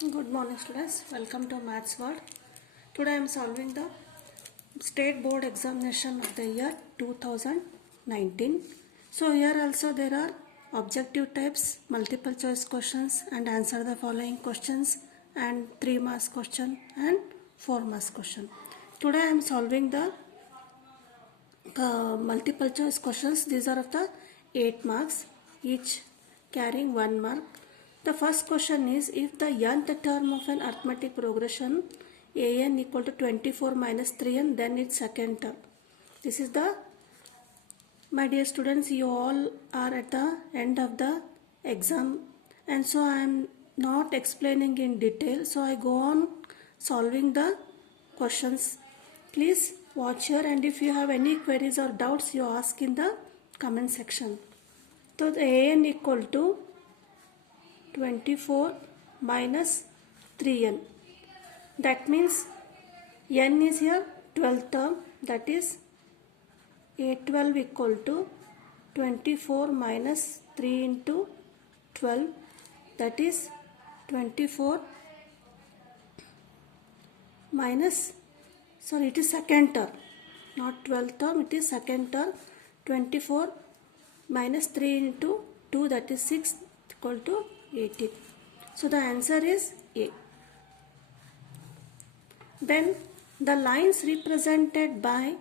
Good morning students, welcome to Maths World. Today I am solving the state board examination of the year 2019. So here also there are objective types, multiple choice questions and answer the following questions and 3 marks question and 4 marks question. Today I am solving the multiple choice questions. These are of the 8 marks, each carrying 1 mark. The first question is, if the nth term of an arithmetic progression an equal to 24 minus 3n, then its second term. This is the, my dear students, you all are at the end of the exam, and so I am not explaining in detail, so I go on solving the questions. Please watch here, and if you have any queries or doubts, you ask in the comment section. So the an equal to 24 minus 3n. That means n is here 12th term, that is a12 equal to 24 minus 3 into 12, that is 24 minus, sorry, it is second term, not 12th term, it is second term. 24 minus 3 into 2, that is 6, equal to 18. So the answer is A. Then the lines represented by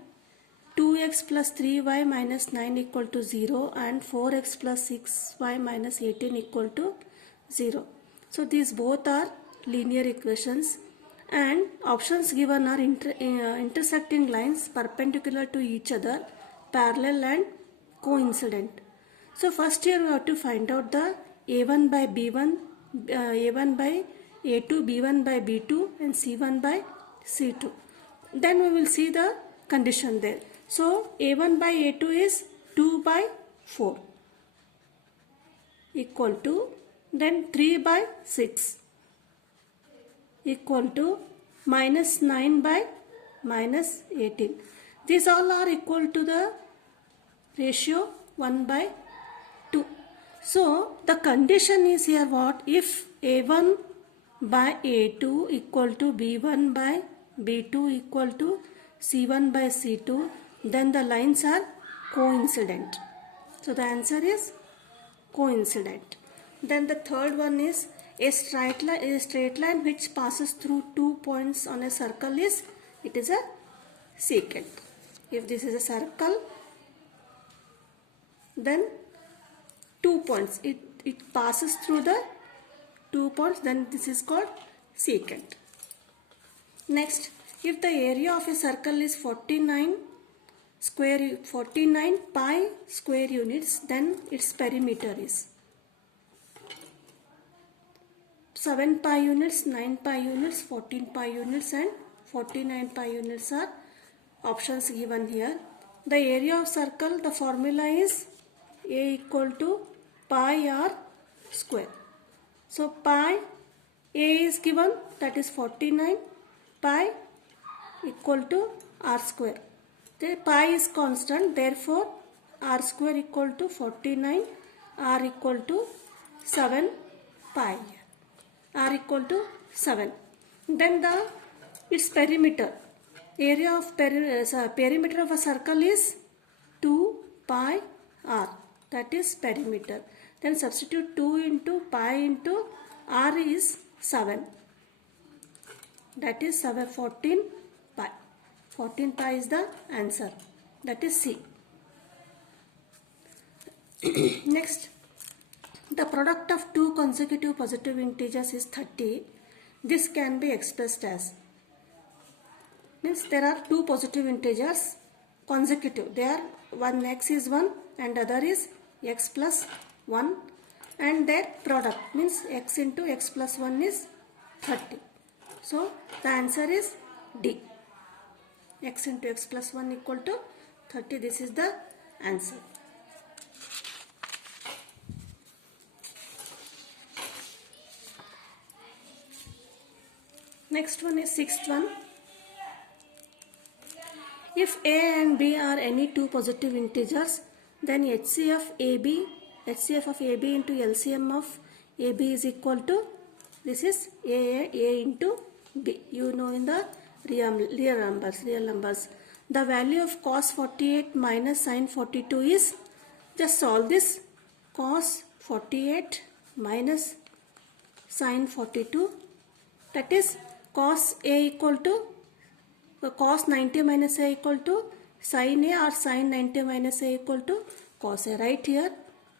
2x plus 3y minus 9 equal to 0 and 4x plus 6y minus 18 equal to 0. So these both are linear equations, and options given are intersecting lines perpendicular to each other, parallel and coincident. So first here we have to find out the a1 by b1, a1 by a2, b1 by b2 and c1 by c2. Then we will see the condition there. So a1 by a2 is 2 by 4 equal to, then 3 by 6 equal to minus 9 by minus 18. These all are equal to the ratio 1 by 2. So the condition is here what? If a1 by a2 equal to b1 by b2 equal to c1 by c2, then the lines are coincident. So the answer is coincident. Then the third one is, a straight line which passes through 2 points on a circle is, it is a secant. If this is a circle, then 2 points, it passes through the 2 points, then this is called secant. Next, if the area of a circle is 49 pi square units, then its perimeter is 7 pi units, 9 pi units, 14 pi units and 49 pi units are options given here. The area of circle, the formula is A equal to pi r square. So pi, A is given, that is 49, pi equal to r square. The pi is constant, therefore r square equal to 49, r equal to 7 pi, r equal to 7. Then its perimeter, area of perimeter of a circle is 2 pi r, that is perimeter. Then substitute 2 into pi into r is 7, that is 14 pi. 14 pi is the answer, that is C. Next, the product of two consecutive positive integers is 30. This can be expressed as, means there are two positive integers consecutive. They are, one x is 1 and other is x plus 1, and their product means x into x plus 1 is 30. So the answer is D. X into x plus 1 equal to 30. This is the answer. Next one is sixth one. If a and b are any two positive integers, then HCF of AB into LCM of AB is equal to This is A into B. You know in the real numbers. The value of cos 48 minus sin 42 is, just solve this, cos 48 minus sin 42, that is cos A equal to cos 90 minus A equal to sin A, or sin 90 minus A equal to cos A. Right here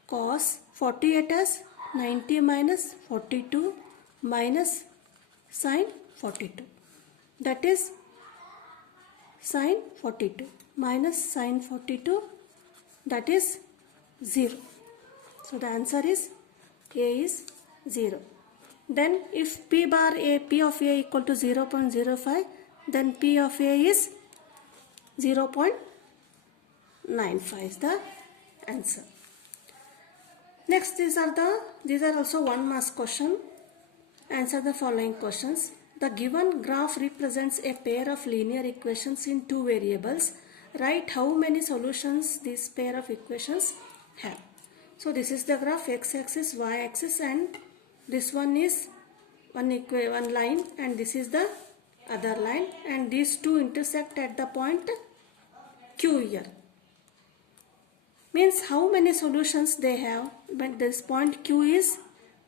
cos 48 as 90 minus 42 minus sin 42, that is sin 42 minus sin 42, that is 0. So the answer is A is 0. Then if P of A equal to 0.05, then P of A is 0.95 is the answer. Next, these are also 1 mark question. Answer the following questions. The given graph represents a pair of linear equations in 2 variables. Write how many solutions this pair of equations have. So this is the graph, x-axis, y-axis, and this one is one line, and this is the other line, and these two intersect at the point Q here. Means how many solutions they have, but this point Q is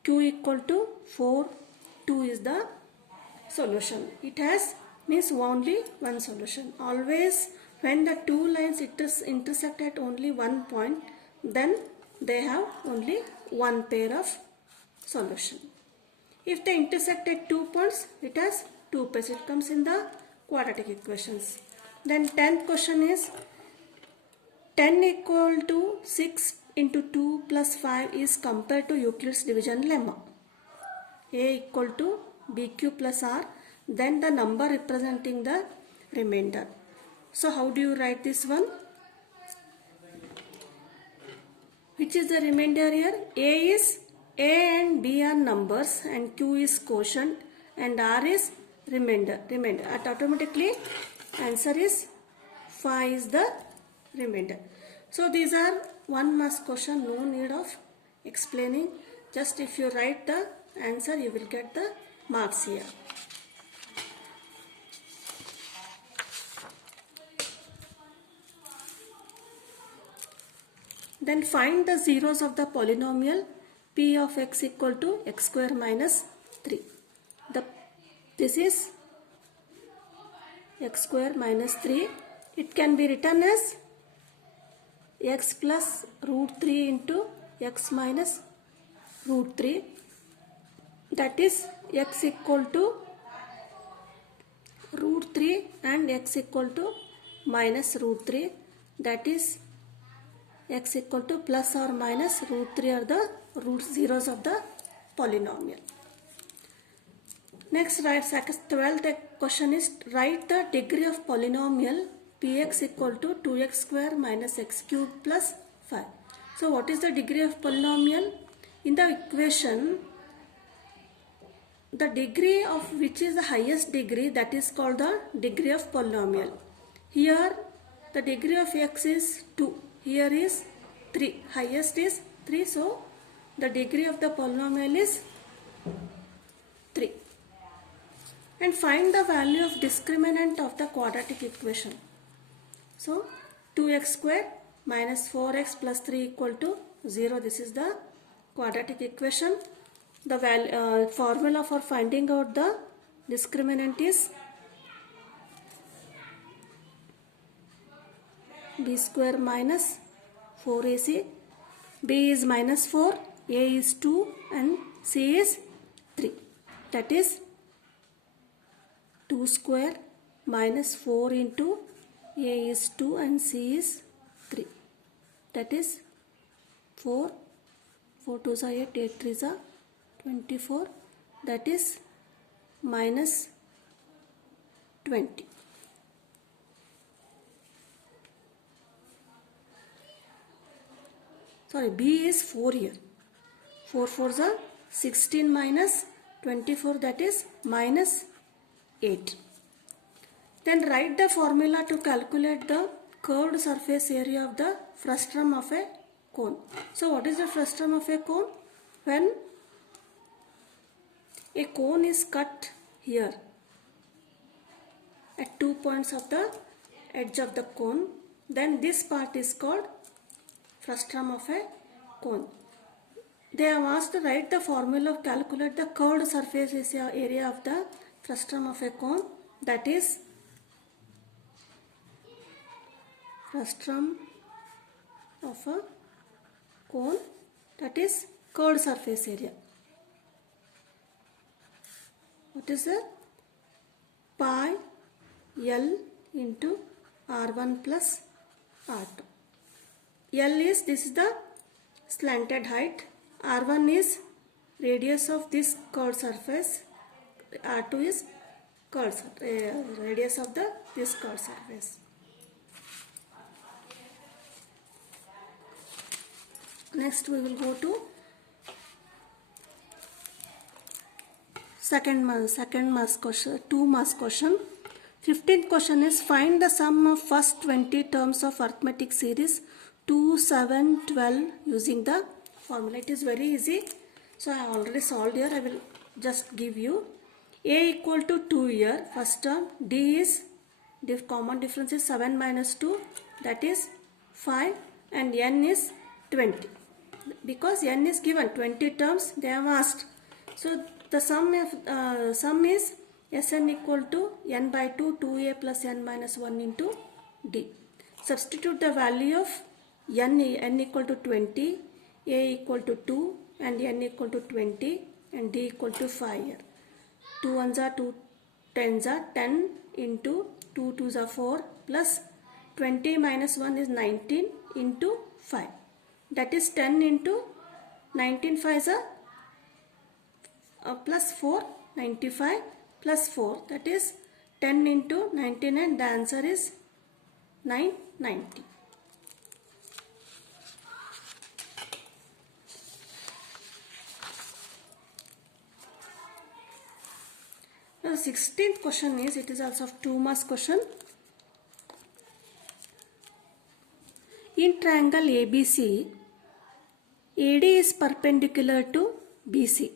Q equal to 4, 2 is the solution. It has means only one solution. Always when the two lines intersect at only one point, then they have only one pair of solution. If they intersect at 2 points, it has 2 pairs. It comes in the quadratic equations. Then 10th question is 10 equal to 6 into 2 plus 5 is compared to Euclid's division lemma. A equal to BQ plus R, then the number representing the remainder. So how do you write this one? Which is the remainder here? A and B are numbers, and Q is quotient, and R is remainder. Automatically answer is 5 is the remainder. So these are 1 mark question, no need of explaining. Just if you write the answer, you will get the marks here. Then find the zeros of the polynomial P of x equal to x square minus 3. This is x square minus 3. It can be written as x plus root 3 into x minus root 3. That is x equal to root 3 and x equal to minus root 3. That is x equal to plus or minus root 3 are the root zeros of the polynomial. Next, 12th question is write the degree of polynomial px equal to 2x square minus x cube plus 5. So what is the degree of polynomial? In the equation, the degree of which is the highest degree, that is called the degree of polynomial. Here the degree of x is 2. Here is 3. Highest is 3. So the degree of the polynomial is 3. And find the value of discriminant of the quadratic equation. So 2x square minus 4x plus 3 equal to 0. This is the quadratic equation. The formula for finding out the discriminant is b square minus 4ac. B is minus 4, a is 2, and c is 3. That is 2 square minus 4 into a is 2 and c is 3. That is 4 2s are 8 3s are 24. That is minus 20. Sorry, b is 4 here. 4 4s are 16 minus 24, that is minus 8. Then write the formula to calculate the curved surface area of the frustum of a cone. So what is the frustum of a cone? When a cone is cut here at 2 points of the edge of the cone, then this part is called frustum of a cone. They have asked to write the formula of calculate the curved surface area of the frustum of a cone, that is frustum of a cone, that is curved surface area. What is that? Pi L into R1 plus R2. L is, this is the slanted height, R1 is radius of this curved surface, R2 is radius of this curved surface. Next we will go to second mass question, 2 mass question. 15th question is find the sum of first 20 terms of arithmetic series 2, 7, 12 using the formula. It is very easy. So I already solved here. I will just give you. A equal to 2 here, first term. D is, the common difference is 7 minus 2, that is 5, and N is 20. Because N is given 20 terms, they have asked. So the sum is Sn equal to n by 2, 2a plus n minus 1 into d. Substitute the value of n equal to 20, a equal to 2, and n equal to 20, and d equal to 5 here. 2 ones are 2 tens are 10 into 2 twos are 4 plus 20 minus 1 is 19 into 5. That is 10 into 19 5s are plus 4, 95 plus 4, that is 10 into 99, the answer is 990. Now the 16th question is, it is also of 2 marks question. In triangle ABC, AD is perpendicular to BC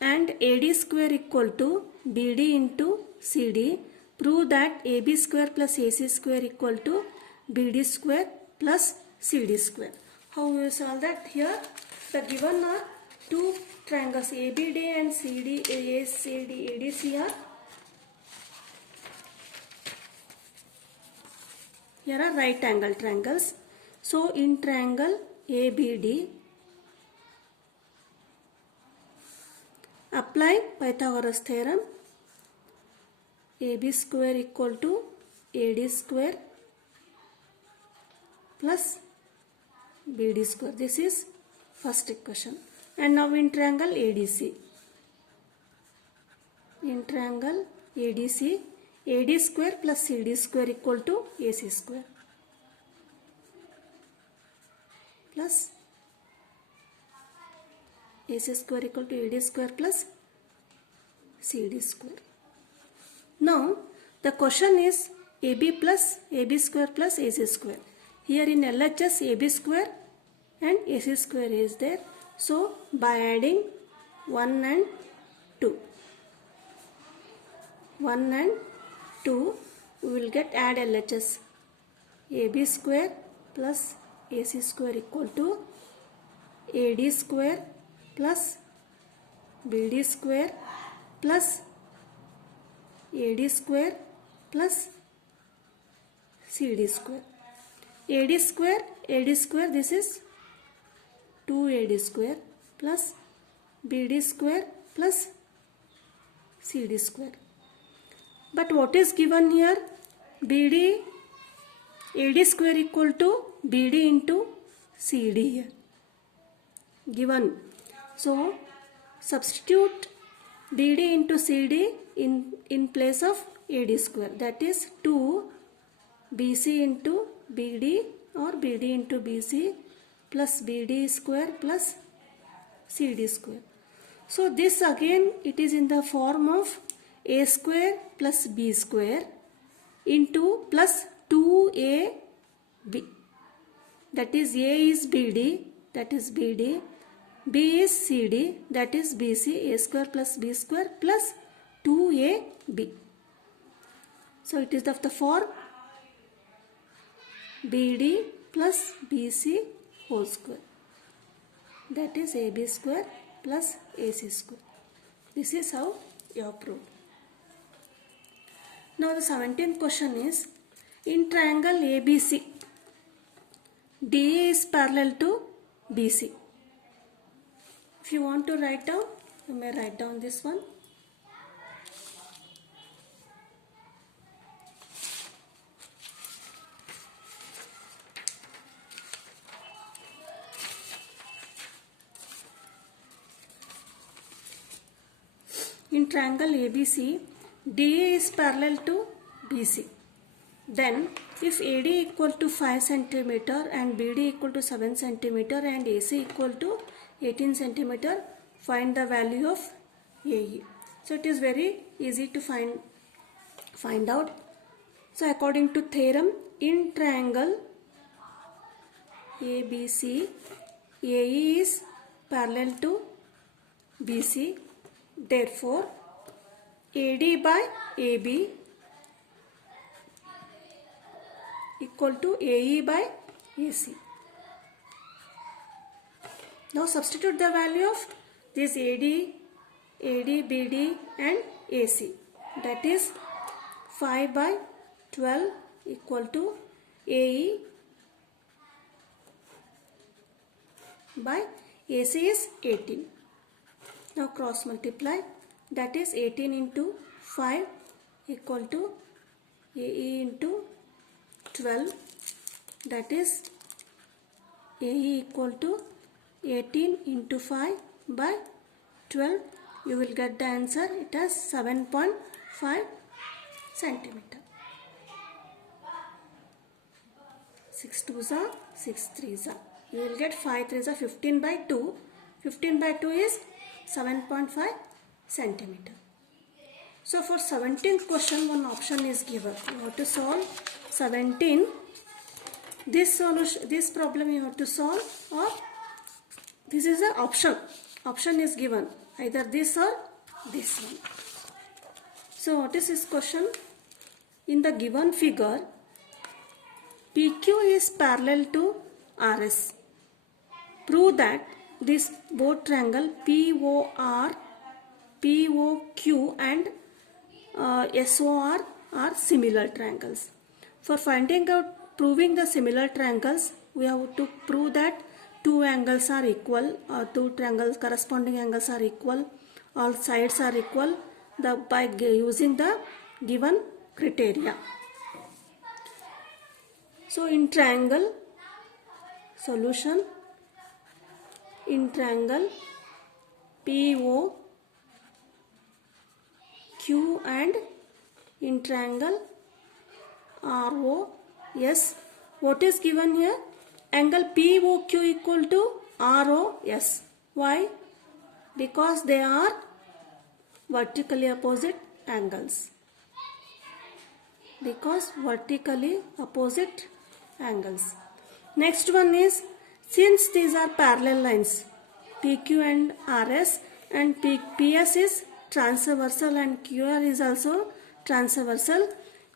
and AD square equal to BD into CD. Prove that AB square plus AC square equal to BD square plus CD square. How we will solve that? Here the given are 2 triangles ABD and ADC are. Here are right angle triangles. So in triangle ABD, apply Pythagoras theorem. AB square equal to AD square plus BD square. This is first equation. And now in triangle ADC. In triangle ADC, AD square plus CD square equal to AC square plus AC square equal to AD square plus CD square. Now the question is AB square plus AC square. Here in LHS AB square and AC square is there. So by adding 1 and 2, 1 and 2, we will get add LHS. AB square plus AC square equal to AD square plus BD square plus AD square plus CD square. AD square, this is 2AD square plus BD square plus CD square. But what is given here? BD, AD square equal to BD into CD here. Given. So substitute BD into CD in place of AD square. That is 2 BC into BD or BD into BC plus BD square plus CD square. So this again it is in the form of A square plus B square into plus 2AB. That is A is BD, that is BD, B is CD, that is BC, A square plus B square plus 2AB. So it is of the form BD plus BC whole square, that is AB square plus AC square. This is how you have proved. Now the 17th question is, in triangle ABC, DA is parallel to BC. If you want to write down, you may write down this one. In triangle ABC, DA is parallel to BC. Then, if AD equal to 5 cm and BD equal to 7 cm and AC equal to 18 cm, find the value of AE. So it is very easy to find out. So according to theorem, in triangle ABC, AE is parallel to BC. Therefore, AD by AB equal to AE by AC. Now substitute the value of this AD, BD and AC. That is 5 by 12 equal to AE by AC is 18. Now cross multiply, that is 18 into 5 equal to AE into 12, that is AE equal to 18 into 5 by 12. You will get the answer, it is 7.5 centimeter. 6 2s are 6 3s are. You will get 5 3s are 15 by 2. 15 by 2 is 7.5 centimeter. So for 17th question, one option is given. You have to solve 17. This problem you have to solve, or this is an option. Option is given, either this or this one. So what is this question? In the given figure, PQ is parallel to RS. Prove that this both triangle POR, POQ and SOR are similar triangles. For finding out, proving the similar triangles, we have to prove that two angles are equal, or two triangles corresponding angles are equal, all sides are equal by using the given criteria. So in triangle solution, in triangle POQ and in triangle ROS, what is given here? Angle POQ equal to ROS. Why? Because they are vertically opposite angles. Because vertically opposite angles. Next one is, since these are parallel lines, PQ and RS, and PS is transversal and QR is also transversal,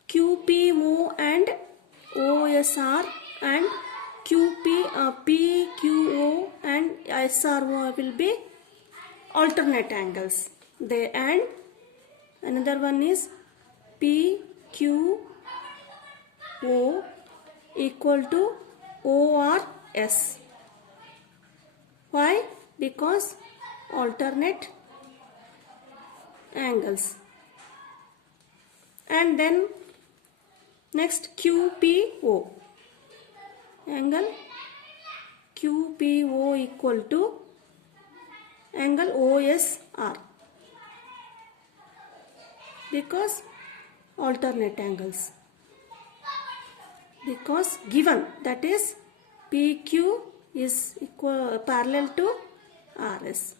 QPO and OSR and PQO and SRO will be alternate angles. And another one is PQO equal to ORS. Why? Because alternate angles. And then next QPO. Angle QPO equal to angle OSR. Because alternate angles. Because given, that is PQ is parallel to RS.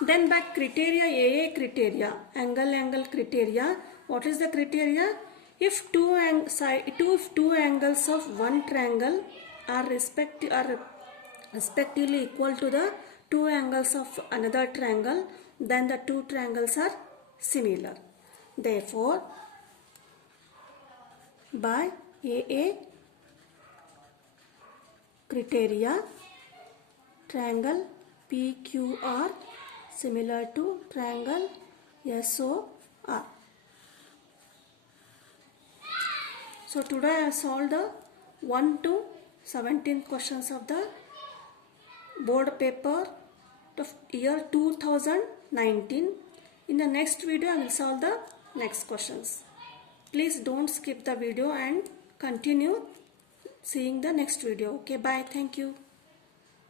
Then back criteria, AA criteria, angle criteria. What is the criteria? If two angles of one triangle are respectively equal to the two angles of another triangle, then the two triangles are similar. Therefore, by AA criteria, triangle PQR similar to triangle SOR. So today I solved the 1 to 17 questions of the board paper of year 2019. In the next video I will solve the next questions. Please don't skip the video and continue seeing the next video. Okay, bye. Thank you.